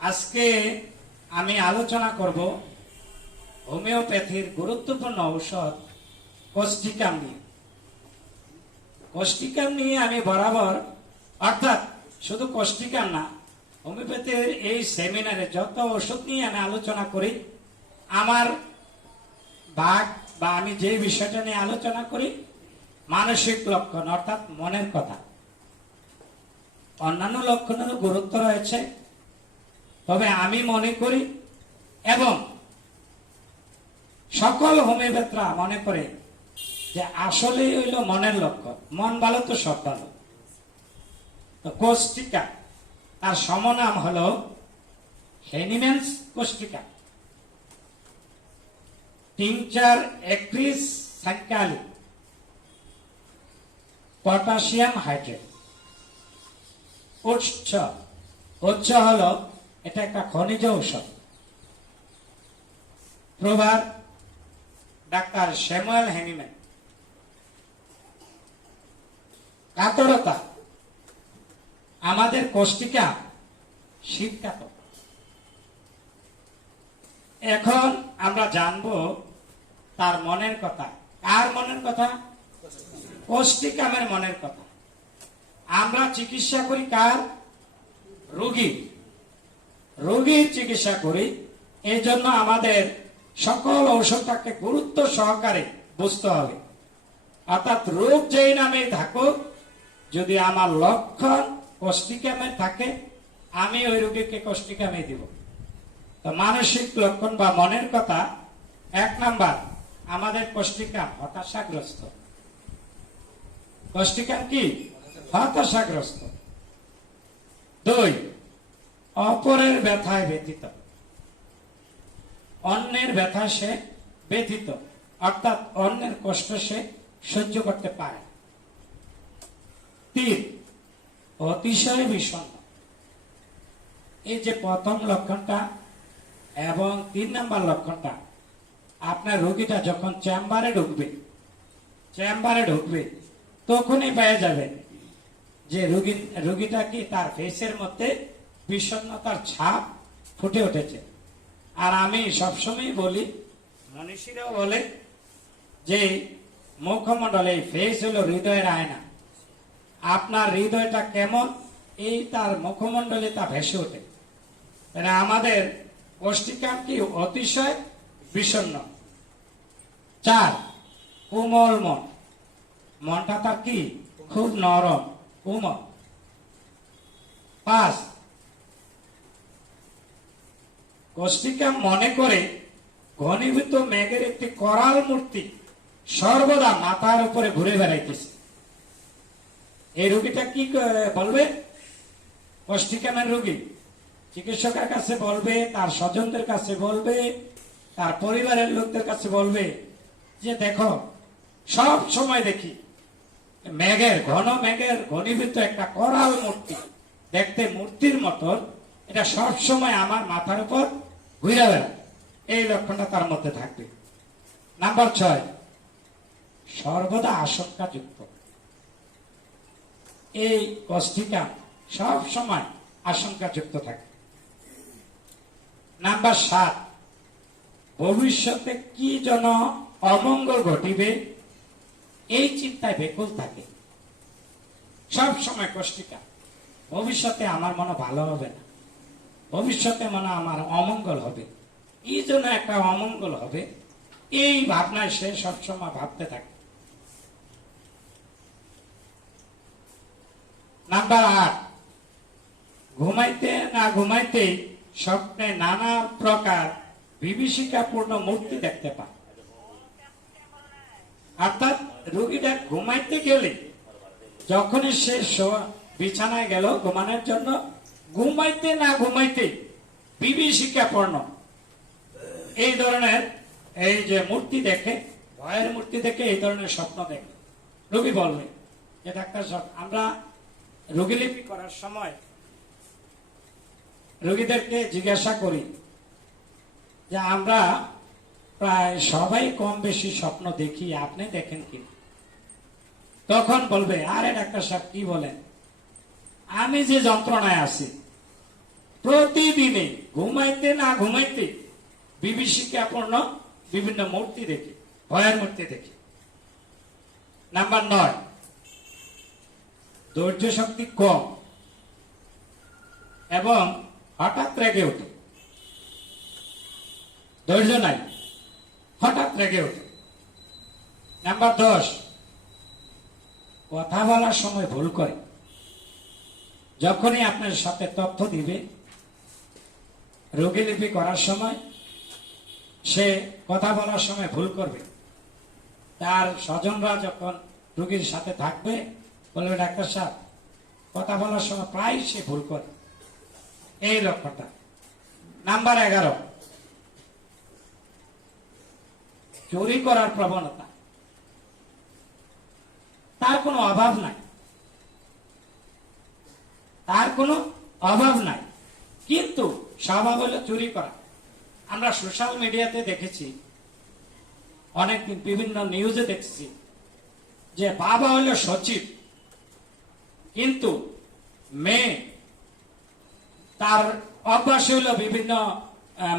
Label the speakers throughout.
Speaker 1: আজকে আমি আলোচনা করব হোমিওপ্যাথির গুরুত্বপূর্ণ ঔষধ কোষ্টিকাম নিয়ে। কোষ্টিকাম নিয়ে আমি বরাবর, অর্থাৎ শুধু কোষ্টিকাম না, হোমিওপ্যাথির এই সেমিনারে যত ওষুধ নিয়ে আমি আলোচনা করি, আমার ভাগ বা আমি যে বিষয়টা নিয়ে আলোচনা করি, মানসিক লক্ষণ, অর্থাৎ মনের কথা। অন্যান্য লক্ষণেরও গুরুত্ব রয়েছে। তবে আমি মনে করি এবং সকল হোমিওপ্যাথরা মনে করে যে আসলেই হইল মনের লক্ষণ মন ভালো তো সব ভালো। কোষ্টিকা তার সমনাম হলো হেনিমেন্স কোষ্টিকা টিংচার একত্রিশ সাইকালি পটাশিয়াম হাইড্রেট। উচ্চ উচ্চ হলো এটা একটা খনিজ ঔষধ। প্রভার ডাক্তার শ্যামুয়েল হেনিম্যান কাতরতা আমাদের কোষ্টিকা শীতকাত এখন আমরা জানব তার মনের কথা। কার মনের কথা? কোষ্টিকামের মনের কথা। আমরা চিকিৎসা করি কার? রোগী রোগীর চিকিৎসা করি এই জন্য আমাদের সকল ঔষধটাকে গুরুত্ব সহকারে বুঝতে হবে। অর্থাৎ রোগ যেই নামে থাকুক, যদি আমার লক্ষণ কোষ্টিকামে থাকে, আমি ওই রোগীকে কোষ্টিকামে দিব। তো মানসিক লক্ষণ বা মনের কথা, এক নাম্বার, আমাদের কোষ্টিকাম হতাশাগ্রস্ত। কোষ্টিকাম কি? হতাশাগ্রস্ত। দুই অপরের ব্যথায় ব্যথিত। অন্যের ব্যথা সে ব্যথিত, অর্থাৎ অন্যের কষ্ট সে সহ্য করতে পারে তিন অতিশয় বিষণ্ণ। এই যে প্রথম লক্ষণটা এবং তিন নাম্বার লক্ষণটা, আপনার রোগীটা যখন চেম্বারে ঢুকবে চেম্বারে ঢুকবে, তখনই পেয়ে যাবেন যে রোগী, রোগীটা কি তার ফেসের মধ্যে বিষণ্ণতার ছাপ ফুটে উঠেছে। আর আমি সবসময় বলি, মনীষীরাও বলে যে, মুখমণ্ডল এই ফেস হলো হৃদয়ের আয়না। আপনার হৃদয়টা কেমন? এই তার মুখমণ্ডলে তা ভেসে ওঠে। মানে আমাদের কোষ্টিকাম কি অতিশয় বিষণ্ণ। চার, কোমল মন। মনটা তার কি? খুব নরম, কোমল। পাঁচ কোষ্টিকাম মনে করে, ঘনীভূত মেঘের একটি করাল মূর্তি সর্বদা মাথার উপরে ঘুরে বেড়াইতেছে। এই রোগীটা কি বলবে? কোষ্টিকামের রোগী? চিকিৎসকের কাছে বলবে, তার স্বজনদের কাছে বলবে, তার পরিবারের লোকদের কাছে বলবে যে, দেখো, সব সময় দেখি, মেঘের, ঘন মেঘের ঘনীভূত একটা করাল মূর্তি। দেখতে মূর্তির মতন, এটা সব সময় আমার মাথার উপর ঘুরে বেড়ায় এই লক্ষণটা তার মধ্যে থাকবে। নাম্বার ছয়, সর্বদা আশঙ্কাযুক্ত। এই কষ্টিকা সব সময় আশঙ্কাযুক্ত থাকে। নাম্বার সাত, ভবিষ্যতে কি যেন অমঙ্গল ঘটিবে, এই চিন্তায় বেকুল থাকে। সব সময় কষ্টিকা ভবিষ্যতে আমার মনে ভালো হবে না। ভবিষ্যতে মানে আমার অমঙ্গল হবে। এই জন্য একটা অমঙ্গল হবে। এই ভাবনায় সে সবসময় ভাবতে থাকে। নাম্বার আট, ঘুমাইতে না ঘুমাইতে স্বপ্নে নানা প্রকার বিভীষিকাপূর্ণ মূর্তি দেখতে পায়। অর্থাৎ রোগীটা ঘুমাইতে গেলে যখনই সে বিছানায় গেল ঘুমানোর জন্য ঘুমাইতে না ঘুমাইতে বিভীষিকাপূর্ণ এই ধরনের এই যে মূর্তি দেখে, ভয়ের মূর্তি দেখে এই ধরনের স্বপ্ন দেখে। রোগী বলবে যে ডাক্তার সাহেব, আমরা রোগীলিপি করার সময় রোগীদেরকে জিজ্ঞাসা করি যে, আমরা প্রায় সবাই কম বেশি স্বপ্ন দেখি, আপনি দেখেন কি তখন বলবে, আরে ডাক্তার সাহেব, কি বলেন? আমি যে যন্ত্রণায় আছি, প্রতিদিনে ঘুমাইতে না ঘুমাইতে বিভীষিকাপূর্ণ বিভিন্ন মূর্তি দেখে, ভয়ের মূর্তি দেখে। নাম্বার নয়, ধৈর্য শক্তি কম এবং হঠাৎ রেগে ওঠে। ধৈর্য নাই, হঠাৎ রেগে ওঠে। নাম্বার দশ, কথা বলার সময় ভুল করে। যখনই আপনার সাথে তথ্য দিবে রোগীলিপি করার সময় সে কথা বলার সময় ভুল করবে। তার স্বজনরা যখন রোগীর সাথে থাকবে, বলবে, ডাক্তার সাহেব, কথা বলার সময় প্রায় সে ভুল করে। এই লক্ষ্যটা নাম্বার এগারো। চুরি করার প্রবণতা। তার কোনো অভাব নাই। তার কোনো অভাব নাই। কিন্তু স্বভাব হলো চুরি করা। আমরা সোশ্যাল মিডিয়াতে দেখেছি অনেক বিভিন্ন নিউজে দেখছি, যে বাবা হলো সচিব, কিন্তু মেয়ে তার অভ্যাস হলো বিভিন্ন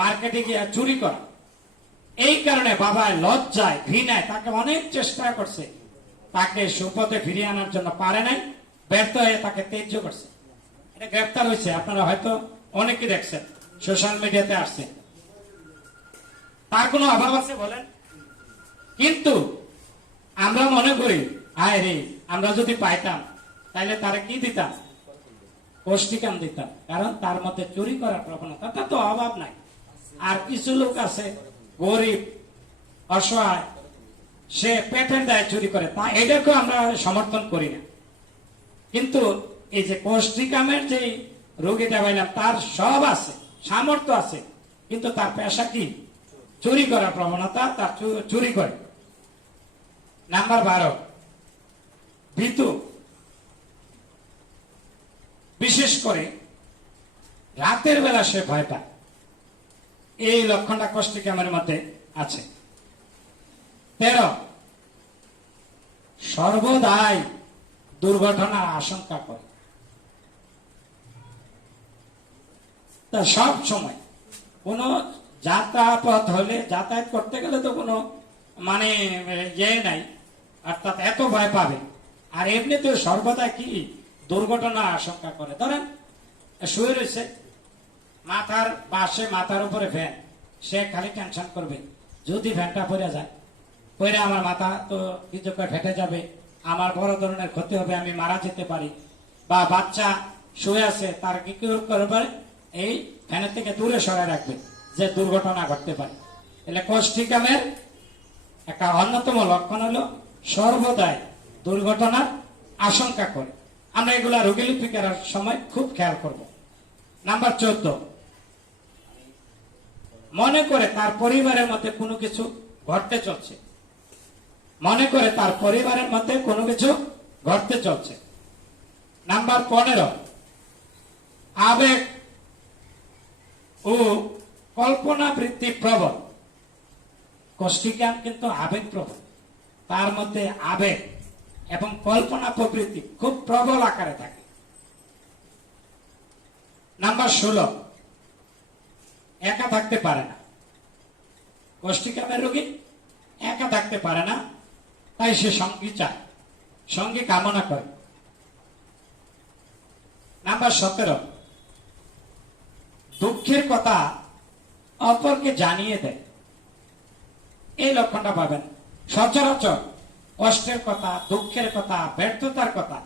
Speaker 1: মার্কেটে গিয়ে চুরি করা। এই কারণে বাবা লজ্জায়, ঘৃণায় তাকে অনেক চেষ্টা করছে। তাকে সুপথে ফিরিয়ে আনার জন্য পারে নাই, ব্যর্থ হয়ে তাকে তেজ্য করছে। এটা গ্রেপ্তার হয়েছে, আপনারা হয়তো অনেকে দেখছেন, সোশ্যাল মিডিয়াতে আসছে তার কোনো অভাব আছে বলেন? কিন্তু আমরা মনে করি, আয় রে, আমরা যদি পাইতাম তাহলে তারা কি দিতাম? পুষ্টিকাম দিতাম। কারণ তার মধ্যে চুরি করার প্রবণতা, তার তো অভাব নাই। আর কিছু লোক আছে, গরিব, অসহায়, সে পেটের দায় চুরি করে, তা এটাকে আমরা সমর্থন করি না। কিন্তু এই যে কোষ্ঠিকামের যে রোগীটা পাইলাম তার সব আছে, সামর্থ্য আছে, কিন্তু তার পেশা কি? চুরি করার প্রবণতা তার চুরি করে। নাম্বার বারো, ভীতু। বিশেষ করে রাতের বেলা সে ভয় পায়। এই লক্ষণটা কোষ্ঠিকামের মধ্যে আছে। তেরো, সর্বদাই দুর্ঘটনার আশঙ্কা করে। তা সব সময়। কোন যাতায়াত হলে, যাতায়াত করতে গেলে তো কোনো মানে ইয়ে নাই। অর্থাৎ এত ভয় পাবে। আর এমনিতে সর্বদা কি? দুর্ঘটনার আশঙ্কা করে। ধরেন, শুয়ে রয়েছে, মাথার পাশে, মাথার উপরে ফ্যান সে খালি টেনশন করবে। যদি ফ্যানটা পড়ে যায় পরে আমার মাথা তো কিছু করে ফেটে যাবে। আমার বড় ধরনের ক্ষতি হবে, আমি মারা যেতে পারি। বা বাচ্চা শুয়ে আছে, তার কি কি করবে এই ফ্যানের থেকে দূরে সরে রাখবে, যে দুর্ঘটনা ঘটতে পারে। তাহলে কোষ্ঠিকামের একটা অন্যতম লক্ষণ হলো সর্বদাই দুর্ঘটনার আশঙ্কা করে। আমরা এগুলা রোগীলিপি করার সময় খুব খেয়াল করব। নাম্বার চোদ্দ। মনে করে তার পরিবারের মধ্যে কোনো কিছু ঘটতে চলছে। মনে করে তার পরিবারের মধ্যে কোনো কিছু ঘটতে চলছে। নাম্বার পনেরো। আবেগ ও কল্পনা বৃত্তি প্রবল। কোষ্ঠিকাম কিন্তু আবেগ প্রবল। তার মধ্যে আবেগ এবং কল্পনা প্রবৃত্তি খুব প্রবল আকারে থাকে। নাম্বার ষোলো। একা থাকতে পারে না। কোষ্ঠিকামের রোগী একা থাকতে পারে না, তাই সে সঙ্গী চায়, সঙ্গী কামনা করে। নাম্বার সতেরো। দুঃখের কথা অপরকে জানিয়ে দেয়। এই লক্ষণটা পাবেন। সচরাচর কষ্টের কথা, দুঃখের কথা, ব্যর্থতার কথা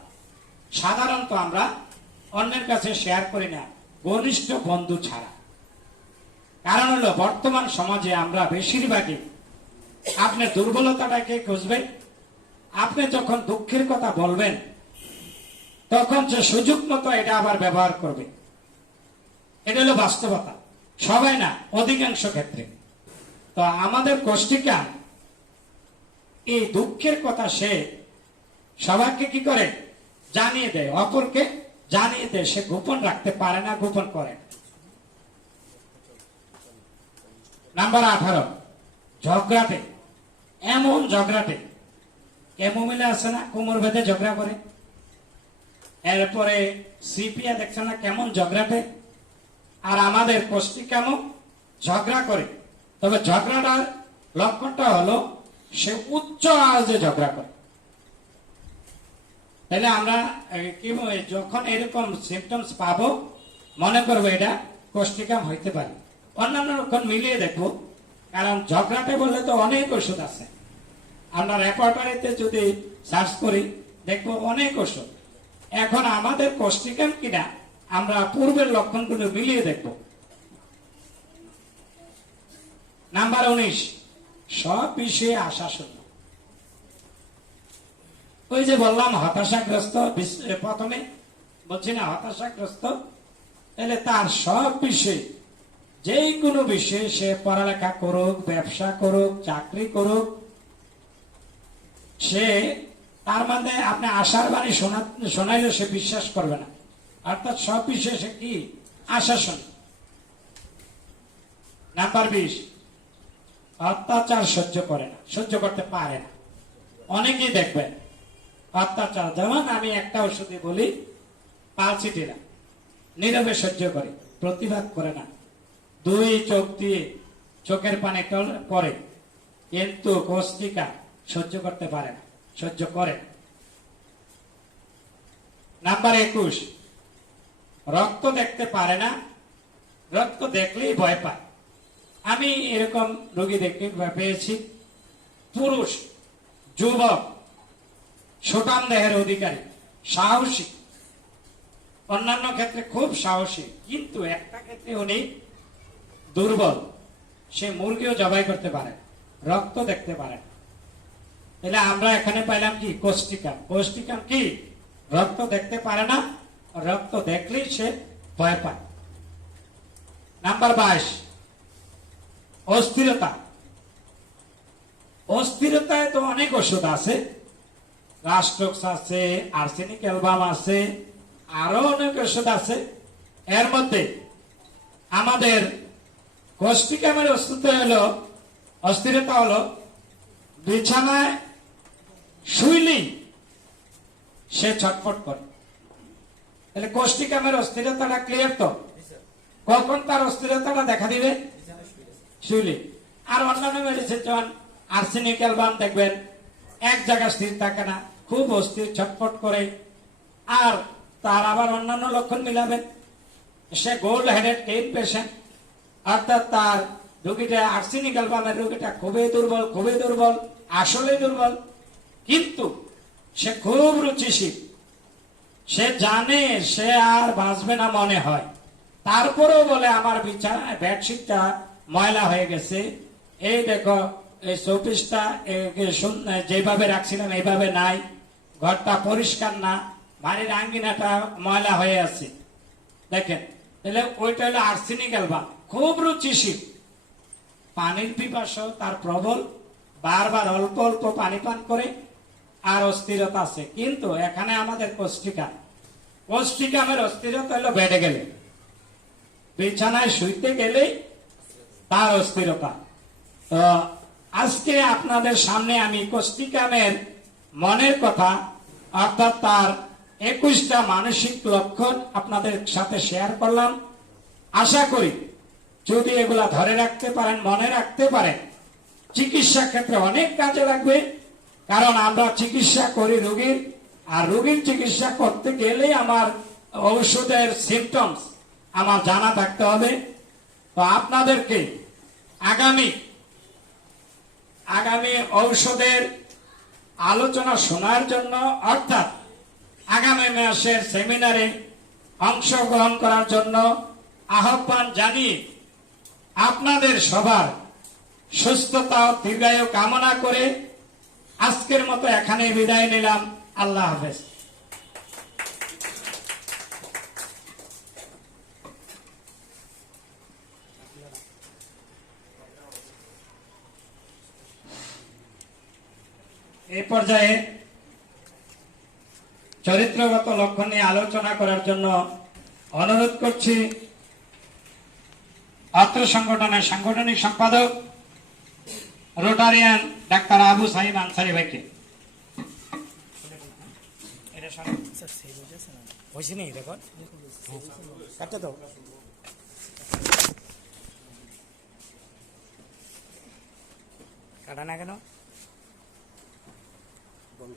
Speaker 1: সাধারণত আমরা অন্যের কাছে শেয়ার করি না, ঘনিষ্ঠ বন্ধু ছাড়া। কারণ হলো, বর্তমান সমাজে আমরা বেশিরভাগই আপনার দুর্বলতাটাকে খুঁজবেন, আপনি যখন দুঃখের কথা বলবেন, তখন সে সুযোগ মতো এটা আবার ব্যবহার করবে এটা হলো বাস্তবতা। সবাই না, অধিকাংশ ক্ষেত্রে। তো আমাদের কোষ্ঠিকা, এই দুঃখের কথা সে সবাইকে কি করে? জানিয়ে দেয়। অপরকে জানিয়ে দেয়। সে গোপন রাখতে পারে না, গোপন করে। নাম্বার আঠারো ঝগড়াতে এমন ঝগড়াটে কেমন মিলে আছে না, কোমর ভেদে ঝগড়া করে। এরপরে সিপিয়া দেখছে না, কেমন ঝগড়াটে। আর আমাদের কোষ্ঠী কেমন ঝগড়া করে? তবে ঝগড়াটার লক্ষণটা হলো, সে উচ্চ আওয়াজে ঝগড়া করে। তাহলে আমরা কি যখন এরকম সিমটমস পাবো, মনে করব এটা কোষ্ঠিকাম হইতে পারে। অন্যান্য লক্ষণ মিলিয়ে দেখব, কারণ ঝগড়াটে বললে তো অনেক ওষুধ আছে। আমরা রেপার্টারিতে যদি সার্চ করি, দেখব অনেক ওষুধ। এখন আমাদের কোষ্ঠিকাম কিনা আমরা পূর্বের লক্ষণগুলো মিলিয়ে দেখব। নাম্বার উনিশ সব বিষয়ে আশা শূন্য। ওই যে বললাম, হতাশাগ্রস্ত প্রথমে বলছি না, হতাশাগ্রস্ত, তাহলে তার সব বিষয়ে যে কোনো বিষয়ে সে পড়ালেখা করুক, ব্যবসা করুক, চাকরি করুক, সে তার মানে আপনি আশার বাণী শোনা শোনাইলে সে বিশ্বাস করবে না। অর্থাৎ সব বিষয়ে সে কি? আশা শোনে নাম্বার বিশ। অত্যাচার সহ্য করে না, সহ্য করতে পারে না। অনেকেই দেখবেন, অত্যাচার, যেমন আমি একটা ওষুধে বলি পালসিটিরা নীরবে সহ্য করে, প্রতিবাদ করে না। দুই চোখ দিয়ে চোখের পানি পড়ে, কিন্তু কস্তিকা সহ্য করতে পারে না, সহ্য করে না। নাম্বার একুশ। রক্ত দেখতে পারে না। রক্ত দেখলেই ভয় পায়। আমি এরকম রোগী দেখতে পেয়েছি। পুরুষ, যুবক সুটাম দেহের অধিকারী, সাহসী। অন্যান্য ক্ষেত্রে খুব সাহসী, কিন্তু একটা ক্ষেত্রে উনি দুর্বল। সে মুরগিও জবাই করতে পারে, রক্ত দেখতে পারে। তাহলে আমরা এখানে পাইলাম কি? কোষ্টিকাম কোষ্টিকাম কি? রক্ত দেখতে পারে না রক্ত দেখলেই সে ভয় পায়। নাম্বার বাইশ, অস্থিরতা। অস্থিরতায় তো অনেক ওষুধ আছে। রাস্টক্স আছে, আর্সেনিক অ্যালবাম আছে, আরও অনেক ওষুধ আছে। এর মধ্যে আমাদের কোষ্টিকামের অস্তিত্ব হলো, অস্থিরতা হলো, বিছানায় শুইলেই সে ছটফট করে। তাহলে কোষ্টিকামের অস্থিরতাটা ক্লিয়ার তো? কখন তার অস্থিরতাটা দেখা দিবে? শুলি আর অন্যান্য মেডিসিন যেমন আর্সেনিক অ্যালবাম দেখবেন, এক জায়গায় স্থির থাকে না, খুব অস্থির, ছটফট করে। আর তার আবার অন্যান্য লক্ষণ মিলাবেন। সে গোল্ড হেডেড কেইন পেশেন্ট অর্থাৎ তার রোগীটা আর্সেনিক অ্যালবামের রোগীটা খুবই দুর্বল খুবই দুর্বল আসলে দুর্বল। কিন্তু সে খুব রুচিশীল। সে জানে, সে আর বাঁচবে না মনে হয়। তারপরেও বলে, আমার বিছানা বেডশিটটা ময়লা হয়ে গেছে। এই দেখো, এই শোপিসটা যেভাবে রাখছিলাম, এইভাবে নাই। ঘরটা পরিষ্কার না, বাড়ির আঙ্গিনাটা ময়লা হয়ে আছে। দেখেন, তাহলে ওইটা হলো আর্সেনিক অ্যালবাম খুব রুচিশীল। পানির পিপাস তার প্রবল। বারবার অল্প অল্প পানি পান করে আর অস্থিরতা আছে। কিন্তু এখানে আমাদের কোষ্টিকা কোষ্টিকামের অস্থিরতা হলো বেড়ে গেলে। বিছানায় শুইতে গেলেই তার অস্থিরতা। তো আজকে আপনাদের সামনে আমি কোষ্টিকামের মনের কথা, অর্থাৎ তার একুশটা মানসিক লক্ষণ আপনাদের সাথে শেয়ার করলাম। আশা করি যদি এগুলা ধরে রাখতে পারেন, মনে রাখতে পারেন, চিকিৎসা ক্ষেত্রে অনেক কাজে লাগবে। কারণ আমরা চিকিৎসা করি রোগীর, আর রোগীর চিকিৎসা করতে গেলে আমার ঔষধের সিমটমস আমার জানা থাকতে হবে। তো আপনাদেরকে আগামী আগামী ঔষধের আলোচনা শোনার জন্য, অর্থাৎ আগামী মাসের সেমিনারে অংশগ্রহণ করার জন্য আহ্বান জানিয়ে আপনাদের সবার সুস্থতা দীর্ঘায়ু কামনা করে আজকের মতো এখানে বিদায় নিলাম। আল্লাহ হাফেজ। এই পর্যায়ে চরিত্রগত লক্ষণ নিয়ে আলোচনা করার জন্য অনুরোধ করছি অত্র সংগঠনের সাংগঠনিক সম্পাদক, রোটারিয়ান ডাক্তার আবু সাহেব আনসারি ভাইকে। কাটা না কেন?
Speaker 2: বন্ধ